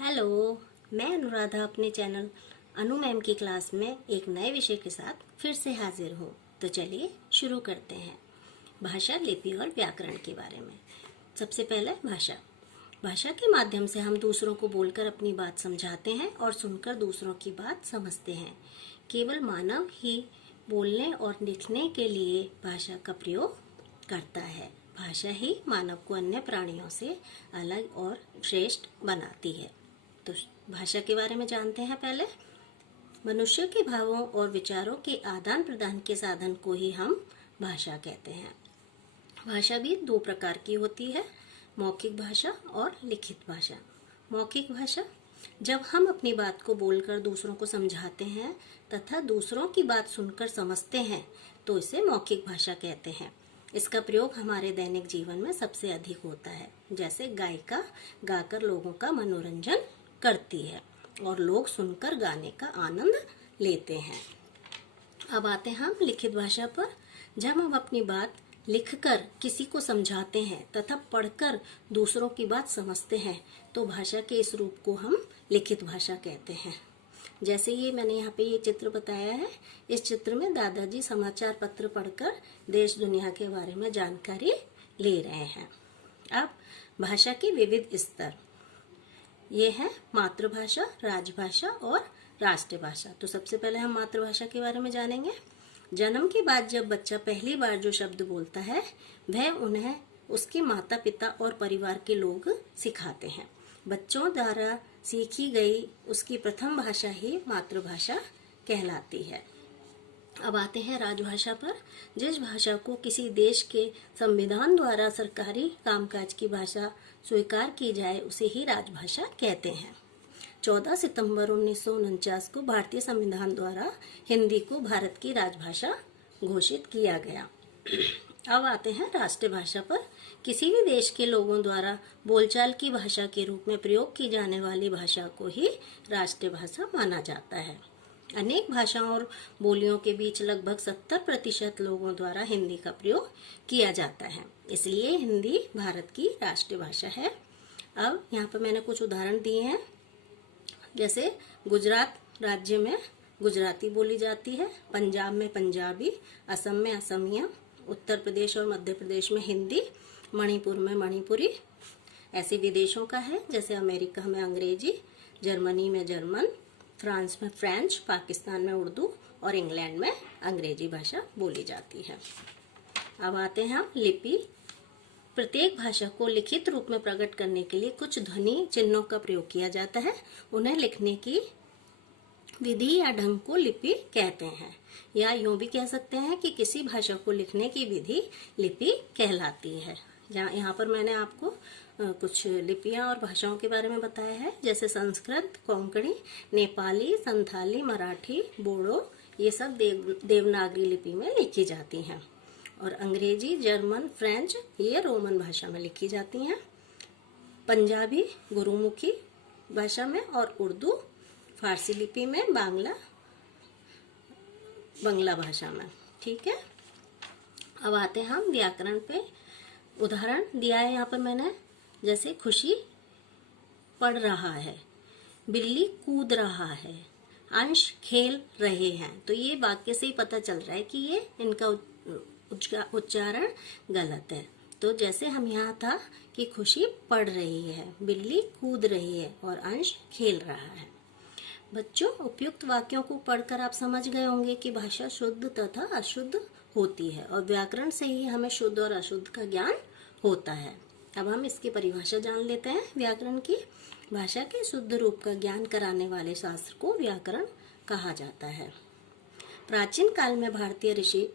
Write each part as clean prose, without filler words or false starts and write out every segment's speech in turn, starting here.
Hello, मैं अनुराधा अपने channel अनु ma'am की क्लास में एक नए विषय के साथ फिर से हाजिर हूँ। तो चलिए शुरू करते हैं भाषा, लिपि और व्याकरण के बारे में। सबसे पहले भाषा के माध्यम से हम दूसरों को बोलकर अपनी बात समझाते हैं और सुनकर दूसरों की बात समझते हैं। केवल मानव ही बोलने और लिखने के लिए भाषा का प्रयोग करता है। भाषा ही मानव को अन्य प्राणियों से अलग और श्रेष्ठ बनाती है। तो भाषा के बारे में जानते हैं। पहले मनुष्य के भावों और विचारों के आदान प्रदान के साधन को ही हम भाषा कहते हैं। भाषा भी दो प्रकार की होती है, मौखिक भाषा और लिखित भाषा। मौखिक भाषा जब हम अपनी बात को बोलकर दूसरों को समझाते हैं तथा दूसरों की बात सुनकर समझते हैं तो इसे मौखिक भाषा कहते हैं। इसका प्रयोग हमारे दैनिक जीवन में सबसे अधिक होता है। जैसे गायिका गाकर लोगों का मनोरंजन करती है और लोग सुनकर गाने का आनंद लेते हैं। अब आते हैं हम लिखित भाषा पर। जब हम अपनी बात लिखकर किसी को समझाते हैं तथा पढ़कर दूसरों की बात समझते हैं तो भाषा के इस रूप को हम लिखित भाषा कहते हैं। जैसे ये मैंने यहाँ पे ये चित्र बताया है। इस चित्र में दादाजी समाचार पत्र पढ़कर देश दुनिया के बारे में जानकारी ले रहे हैं। अब भाषा के विविध स्तर ये है मातृभाषा, राजभाषा और राष्ट्रभाषा। तो सबसे पहले हम मातृभाषा के बारे में जानेंगे। जन्म के बाद जब बच्चा पहली बार जो शब्द बोलता है वह उन्हें उसके माता पिता और परिवार के लोग सिखाते हैं। बच्चों द्वारा सीखी गई उसकी प्रथम भाषा ही मातृभाषा कहलाती है। अब आते हैं राजभाषा पर। जिस भाषा को किसी देश के संविधान द्वारा सरकारी कामकाज की भाषा स्वीकार की जाए उसे ही राजभाषा कहते हैं। 14 सितंबर 1949 को भारतीय संविधान द्वारा हिंदी को भारत की राजभाषा घोषित किया गया। अब आते हैं राष्ट्रभाषा पर। किसी भी देश के लोगों द्वारा बोलचाल की भाषा के रूप में प्रयोग की जाने वाली भाषा को ही राष्ट्रभाषा माना जाता है। अनेक भाषाओं और बोलियों के बीच लगभग 70% लोगों द्वारा हिंदी का प्रयोग किया जाता है, इसलिए हिंदी भारत की राष्ट्रभाषा है। अब यहाँ पर मैंने कुछ उदाहरण दिए हैं। जैसे गुजरात राज्य में गुजराती बोली जाती है, पंजाब में पंजाबी, असम में असमिया, उत्तर प्रदेश और मध्य प्रदेश में हिंदी, मणिपुर में मणिपुरी। ऐसे विदेशों का है जैसे अमेरिका में अंग्रेजी, जर्मनी में जर्मन, फ्रांस में फ्रेंच, पाकिस्तान में उर्दू और इंग्लैंड में अंग्रेजी भाषा बोली जाती है। अब आते हैं हम लिपि। प्रत्येक भाषा को लिखित रूप में प्रकट करने के लिए कुछ ध्वनि चिन्हों का प्रयोग किया जाता है। उन्हें लिखने की विधि या ढंग को लिपि कहते हैं, या यूं भी कह सकते हैं कि किसी भाषा को लिखने की विधि लिपि कहलाती है। यहाँ पर मैंने आपको कुछ लिपियां और भाषाओं के बारे में बताया है, जैसे संस्कृत, कोंकणी, नेपाली, संथाली, मराठी, बोडो, ये सब देवनागरी लिपि में लिखी जाती हैं। और अंग्रेजी, जर्मन, फ्रेंच ये रोमन भाषा में लिखी जाती हैं। पंजाबी गुरुमुखी भाषा में और उर्दू फारसी लिपि में, बांग्ला भाषा में। ठीक है। अब आते हैं हम व्याकरण पे। उदाहरण दिया है यहाँ पर मैंने, जैसे खुशी पढ़ रहा है, बिल्ली कूद रहा है, अंश खेल रहे हैं। तो ये वाक्य से ही पता चल रहा है कि ये इनका उच्चारण गलत है। तो जैसे हम यहाँ था कि खुशी पढ़ रही है, बिल्ली कूद रही है और अंश खेल रहा है। बच्चों, उपयुक्त वाक्यों को पढ़कर आप समझ गए होंगे कि भाषा शुद्ध तथा अशुद्ध होती है और व्याकरण से ही हमें शुद्ध और अशुद्ध का ज्ञान होता है। अब हम इसकी परिभाषा जान लेते हैं व्याकरण की। भाषा के शुद्ध रूप का ज्ञान कराने वाले शास्त्र को व्याकरण कहा जाता है। प्राचीन काल में भारतीय ऋषि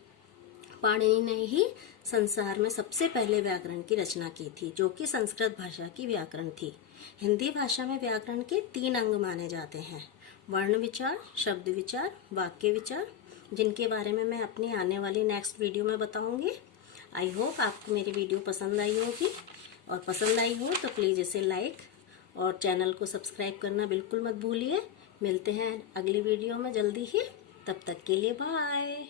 पाणिनि ने ही संसार में सबसे पहले व्याकरण की रचना की थी, जो कि संस्कृत भाषा की व्याकरण थी। हिंदी भाषा में व्याकरण के 3 अंग माने जाते हैं, वर्ण विचार, शब्द विचार, वाक्य विचार, जिनके बारे में मैं अपनी आने वाली नेक्स्ट वीडियो में बताऊंगी। आई होप आपको मेरी वीडियो पसंद आई होगी, और पसंद आई हो तो प्लीज़ इसे लाइक और चैनल को सब्सक्राइब करना बिल्कुल मत भूलिए। मिलते हैं अगली वीडियो में जल्दी ही, तब तक के लिए बाय।